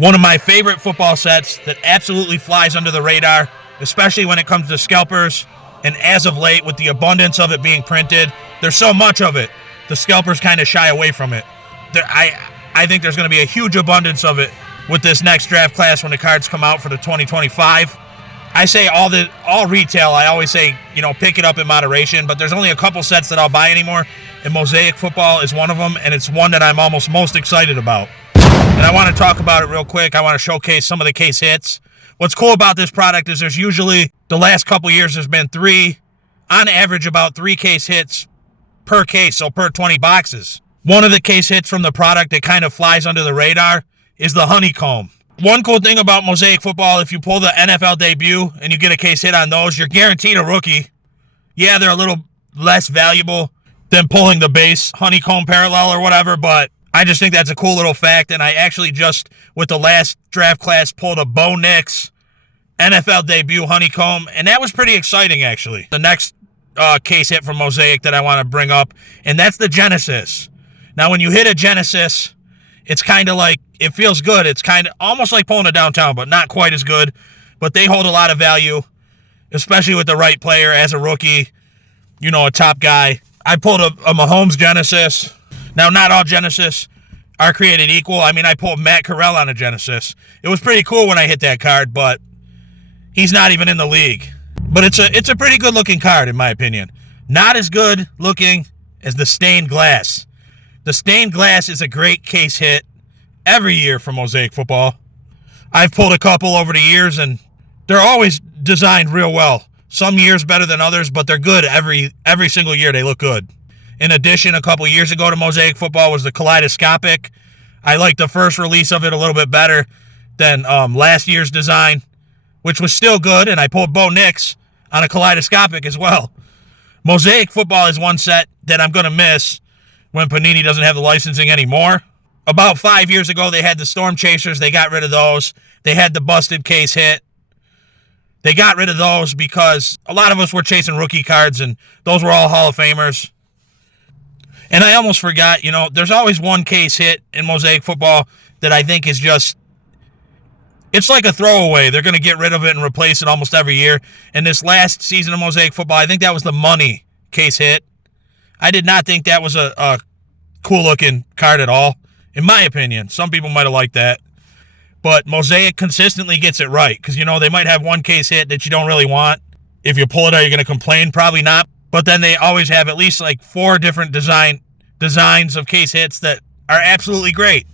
One of my favorite football sets that absolutely flies under the radar, especially when it comes to scalpers, and as of late, with the abundance of it being printed, there's so much of it, the scalpers kind of shy away from it. I think there's going to be a huge abundance of it with this next draft class when the cards come out for the 2025. I say all retail, I always say, pick it up in moderation, but there's only a couple sets that I'll buy anymore, and Mosaic Football is one of them, and it's one that I'm almost most excited about. And I want to talk about it real quick. I want to showcase some of the case hits. What's cool about this product is there's usually, the last couple years, there's been on average about 3 case hits per case, so per 20 boxes. One of the case hits from the product that kind of flies under the radar is the honeycomb. One cool thing about Mosaic Football, if you pull the NFL debut and you get a case hit on those, you're guaranteed a rookie. Yeah, they're a little less valuable than pulling the base honeycomb parallel or whatever, but I just think that's a cool little fact, and I actually just, with the last draft class, pulled a Bo Nix NFL debut honeycomb, and that was pretty exciting, actually. The next case hit from Mosaic that I want to bring up, and that's the Genesis. Now, when you hit a Genesis, it's kind of like, it feels good. It's kind of almost like pulling a downtown, but not quite as good. But they hold a lot of value, especially with the right player as a rookie, a top guy. I pulled a Mahomes Genesis. Now, not all Genesis are created equal. I mean, I pulled Matt Corral on a Genesis. It was pretty cool when I hit that card, but he's not even in the league. But it's a pretty good-looking card, in my opinion. Not as good looking as the stained glass. The stained glass is a great case hit every year for Mosaic Football. I've pulled a couple over the years, and they're always designed real well. Some years better than others, but they're good every single year. They look good. In addition, a couple years ago to Mosaic Football was the kaleidoscopic. I liked the first release of it a little bit better than last year's design, which was still good, and I pulled Bo Nix on a kaleidoscopic as well. Mosaic Football is one set that I'm going to miss when Panini doesn't have the licensing anymore. About 5 years ago, they had the Storm Chasers. They got rid of those. They had the busted case hit. They got rid of those because a lot of us were chasing rookie cards, and those were all Hall of Famers. And I almost forgot, there's always one case hit in Mosaic Football that I think is just, it's like a throwaway. They're going to get rid of it and replace it almost every year. And this last season of Mosaic Football, I think that was the money case hit. I did not think that was a cool-looking card at all, in my opinion. Some people might have liked that. But Mosaic consistently gets it right because, they might have one case hit that you don't really want. If you pull it, are you going to complain? Probably not. But then they always have at least like 4 different designs of case hits that are absolutely great.